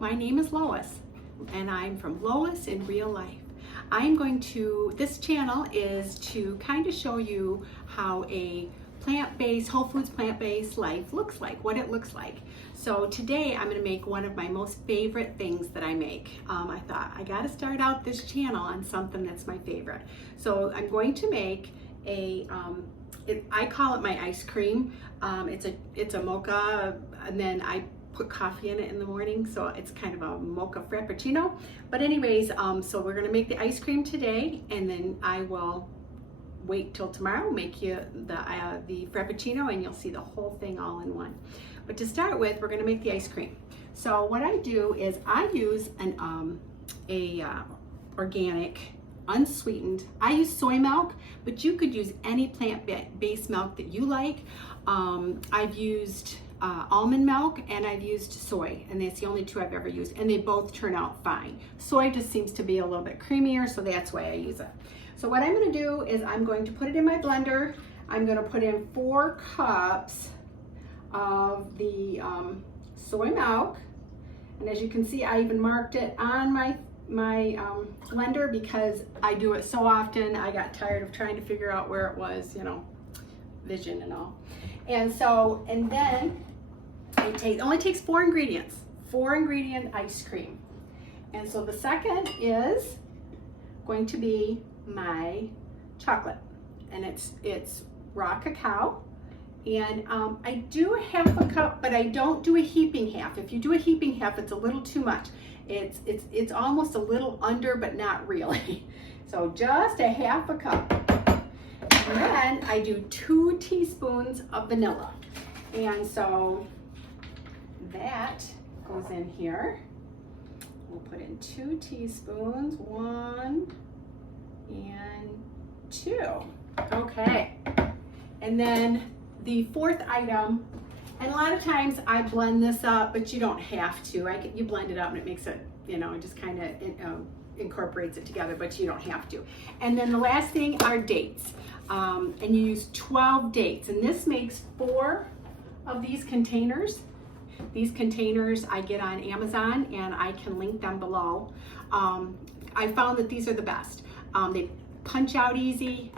My name is Lois, and I'm from Lois in Real Life. This channel is to kind of show you how a plant-based, whole foods plant-based life looks like, what it looks like. So today I'm going to make one of my most favorite things that I make. I thought I got to start out this channel on something that's my favorite. So I'm going to make I call it my ice cream. It's a mocha, and then I put coffee in it in the morning, so it's kind of a Mocha Frappuccino. But anyways, so we're gonna make the ice cream today, and then I will wait till tomorrow, make you the Frappuccino, and you'll see the whole thing all in one. But to start with, we're gonna make the ice cream. So what I do is I use an organic, unsweetened. I use soy milk, but you could use any plant-based milk that you like. I've used almond milk, and I've used soy, and that's the only two I've ever used, and they both turn out fine. Soy just seems to be a little bit creamier, so that's why I use it. So what I'm going to do is I'm going to put it in my blender. I'm going to put in 4 cups of the soy milk, and as you can see, I even marked it on my blender because I do it so often. I got tired of trying to figure out where it was, vision and all. And then it only takes 4 ingredients, 4 ingredient ice cream. And so the second is going to be my chocolate, and it's raw cacao. And I do 1/2 cup, but I don't do a heaping half. If you do a heaping half, it's a little too much. It's almost a little under, but not really. So just a 1/2 cup. And then I do 2 teaspoons of vanilla. And so that goes in here. We'll put in 2 teaspoons, 1 and 2. Okay. And then the 4th item, and a lot of times I blend this up, but you don't have to. You blend it up and it makes it, it just kind of incorporates it together, but you don't have to. And then the last thing are dates. And you use 12 dates, and this makes 4 of these containers. These containers I get on Amazon, and I can link them below. I found that these are the best. They punch out easy.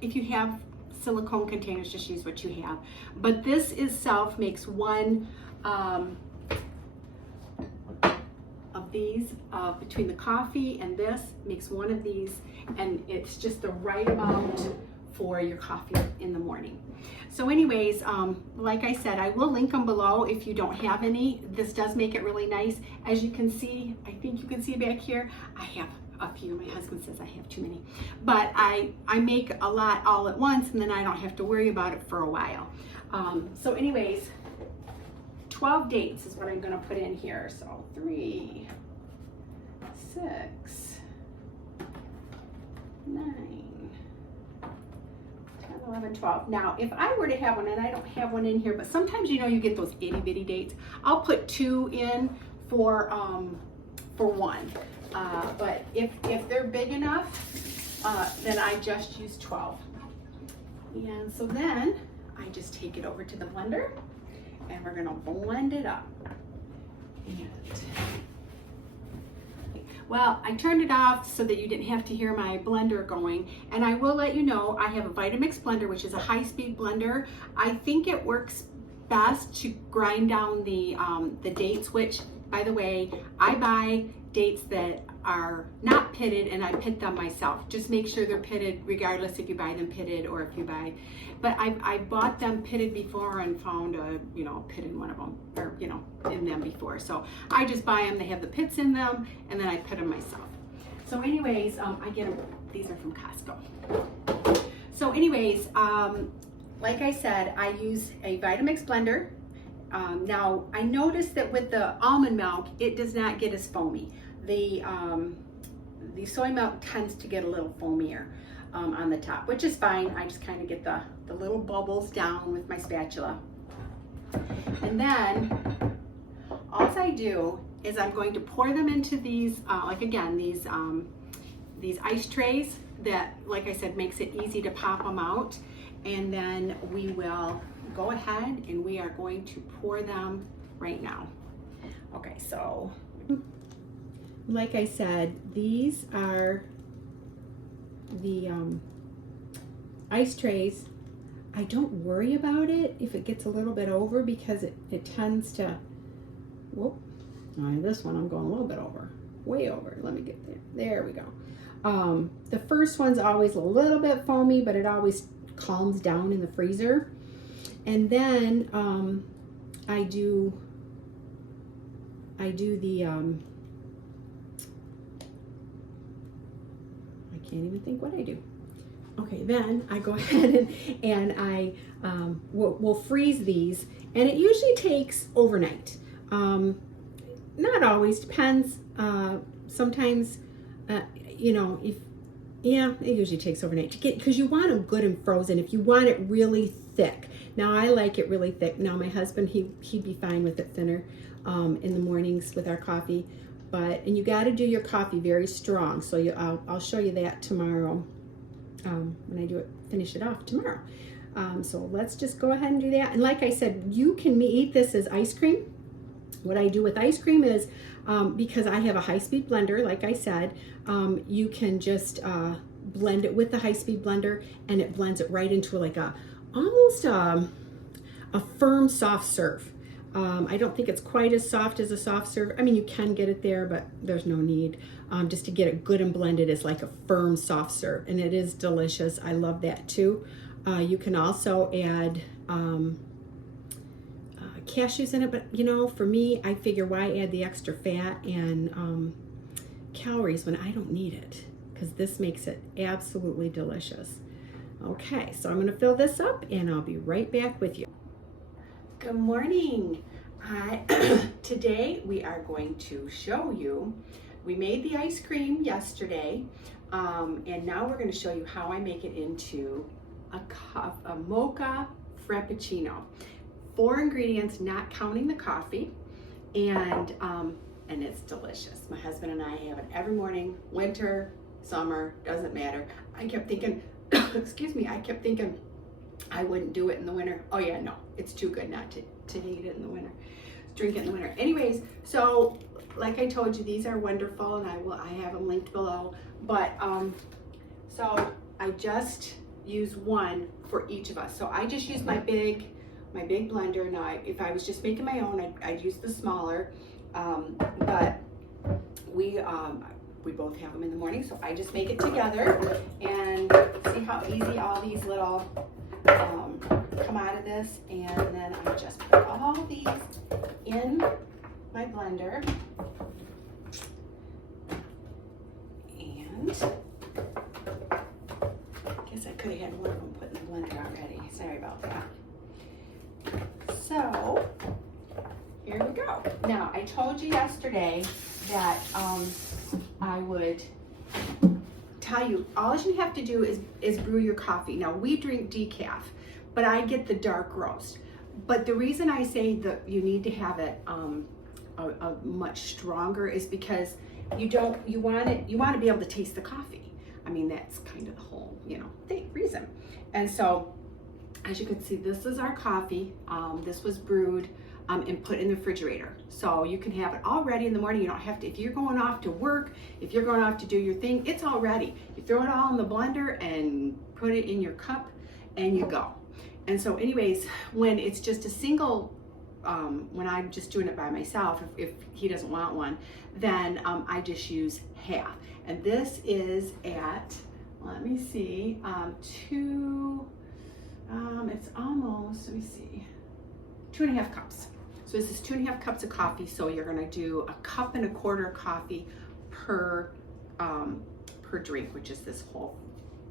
If you have silicone containers, just use what you have. But this itself makes 1 of these, between the coffee and this, makes 1 of these, and it's just the right amount for your coffee in the morning. So anyways, like I said, I will link them below if you don't have any. This does make it really nice. As you can see, I think you can see back here, I have a few. My husband says I have too many, but I make a lot all at once, and then I don't have to worry about it for a while. So anyways, 12 dates is what I'm going to put in here. So 3, 6, 9, 10, 11, 12. Now, if I were to have one, and I don't have one in here, but sometimes you get those itty bitty dates. I'll put 2 in for 1. But if they're big enough, then I just use 12. And so then I just take it over to the blender, and we're gonna blend it up. Well, I turned it off so that you didn't have to hear my blender going. And I will let you know, I have a Vitamix blender, which is a high-speed blender. I think it works best to grind down the dates, which, by the way, I buy dates that are not pitted, and I pit them myself. Just make sure they're pitted regardless if you buy them pitted or if you buy, but I bought them pitted before and found a pit in one of them, or in them before. So I just buy them, they have the pits in them, and then I pit them myself. So anyways, I get them, these are from Costco. So anyways, like I said, I use a Vitamix blender. Now I noticed that with the almond milk, it does not get as foamy. The soy milk tends to get a little foamier on the top, which is fine. I just kind of get the little bubbles down with my spatula. And then all I do is I'm going to pour them into these, these ice trays that, like I said, makes it easy to pop them out. And then we will go ahead and we are going to pour them right now. Okay, so like I said, these are the ice trays. I don't worry about it if it gets a little bit over because it tends to, whoop, this one I'm going a little bit over, way over. Let me get there. There we go. The first one's always a little bit foamy, but it always calms down in the freezer. And then I do the, I can't even think what I do. Okay, then I go ahead and I will freeze these, and it usually takes overnight. Not always, depends. Sometimes, you know, it usually takes overnight to get, because you want them good and frozen. If you want it really thick. Now I like it really thick. Now my husband, he'd be fine with it thinner in the mornings with our coffee. And you got to do your coffee very strong. So I'll show you that tomorrow when I finish it off tomorrow. So let's just go ahead and do that. And like I said, you can eat this as ice cream. What I do with ice cream is, because I have a high-speed blender, like I said, you can just blend it with the high-speed blender, and it blends it right into like almost a firm soft serve. I don't think it's quite as soft as a soft serve. I mean, you can get it there, but there's no need. Just to get it good and blended is like a firm soft serve, and it is delicious. I love that too. You can also add cashews in it, but you know, for me, I figure why add the extra fat and calories when I don't need it, because this makes it absolutely delicious. Okay, so I'm going to fill this up, and I'll be right back with you. Good morning. Today we are going to show you, we made the ice cream yesterday, and now we're going to show you how I make it into a Mocha Frappuccino. 4 ingredients, not counting the coffee, and it's delicious. My husband and I have it every morning, winter, summer, doesn't matter. I kept thinking, excuse me, I kept thinking I wouldn't do it in the winter. Oh yeah, no, it's too good not to eat it in the winter, drink it in the winter. Anyways, so like I told you, these are wonderful, and I have them linked below. But so I just use one for each of us. So I just use my big blender. Now, if I was just making my own, I'd use the smaller. But we both have them in the morning, so I just make it together, and see how easy all these little come out of this. And then I just put all these in my blender, and I guess I could have had one of them put in the blender already. Sorry about that. So here we go. Now, I told you yesterday that I would tell you all you have to do is brew your coffee. Now, we drink decaf, but I get the dark roast. But the reason I say that you need to have it a much stronger is because you want to be able to taste the coffee. I mean, that's kind of the whole reason. And so, as you can see, this is our coffee. This was brewed and put in the refrigerator. So you can have it all ready in the morning. You don't have to, if you're going off to work, if you're going off to do your thing, it's all ready. You throw it all in the blender and put it in your cup, and you go. And so anyways, when it's just a single, when I'm just doing it by myself, if he doesn't want one, then I just use half. And this is at, let me see, it's almost, let me see, 2.5 cups. So this is 2.5 cups of coffee. So you're gonna do 1.25 cups coffee per drink, which is this whole,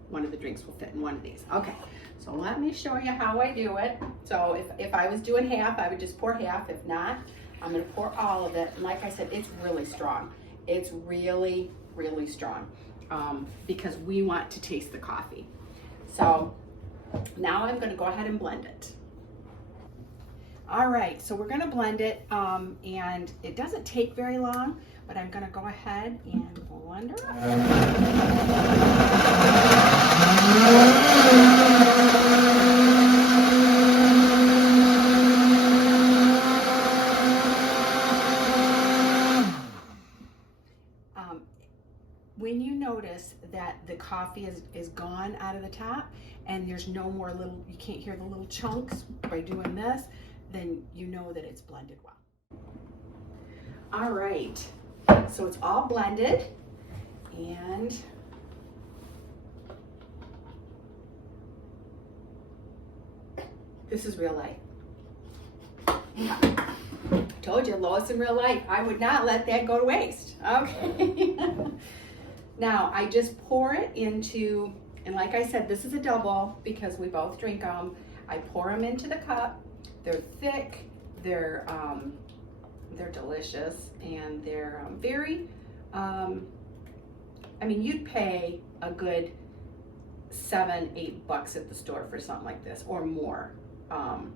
one of the drinks will fit in one of these. Okay, so let me show you how I do it. So if I was doing half, I would just pour half. If not, I'm gonna pour all of it. And like I said, it's really strong. It's really, really strong because we want to taste the coffee. So now I'm gonna go ahead and blend it. All right, so we're gonna blend it, and it doesn't take very long, but I'm gonna go ahead and blend her up. when you notice that the coffee is gone out of the top and there's no more little, you can't hear the little chunks by doing this, then you know that it's blended well. All right, so it's all blended, and this is real life. Yeah. Told you, Lois in real life. I would not let that go to waste. Okay. Now I just pour it into, and like I said, this is a double because we both drink them. I pour them into the cup. They're thick. They're delicious, and they're very. I mean, you'd pay a good $7-8 at the store for something like this, or more, or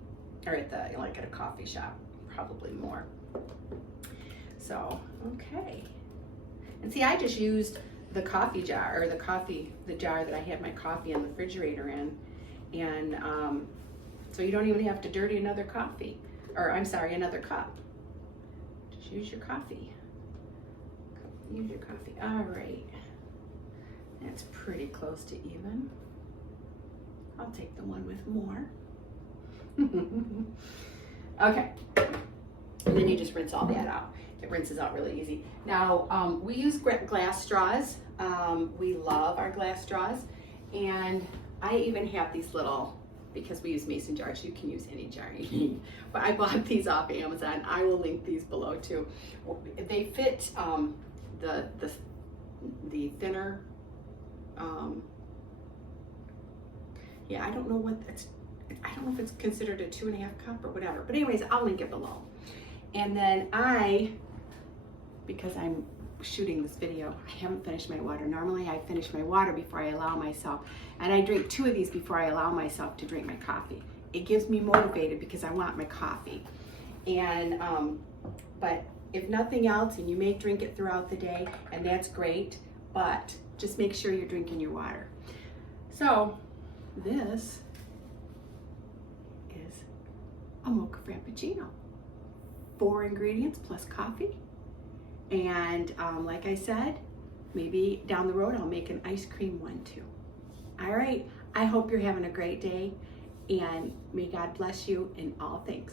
at the at a coffee shop. Probably more. So, okay. And see, I just used the coffee jar, or the jar that I had my coffee in the refrigerator in. And so you don't even have to dirty another coffee, or I'm sorry, another cup. Just use your coffee. Use your coffee. All right. That's pretty close to even. I'll take the one with more. Okay. And then you just rinse all that out. It rinses out really easy. Now, we use glass straws. We love our glass straws. And I even have these little, because we use mason jars, you can use any jar you need. But I bought these off Amazon. I will link these below too. They fit the thinner, yeah, I don't know what it's, I don't know if it's considered a 2.5 cup or whatever, but anyways, I'll link it below. And then because I'm shooting this video, I haven't finished my water. Normally I finish my water before I allow myself, and I drink 2 of these before I allow myself to drink my coffee. It gives me motivated because I want my coffee. And, but if nothing else, and you may drink it throughout the day, and that's great, but just make sure you're drinking your water. So this is a Mocha Frappuccino. 4 ingredients plus coffee. And like I said, maybe down the road I'll make an ice cream one too. All right, I hope you're having a great day, and may God bless you in all things.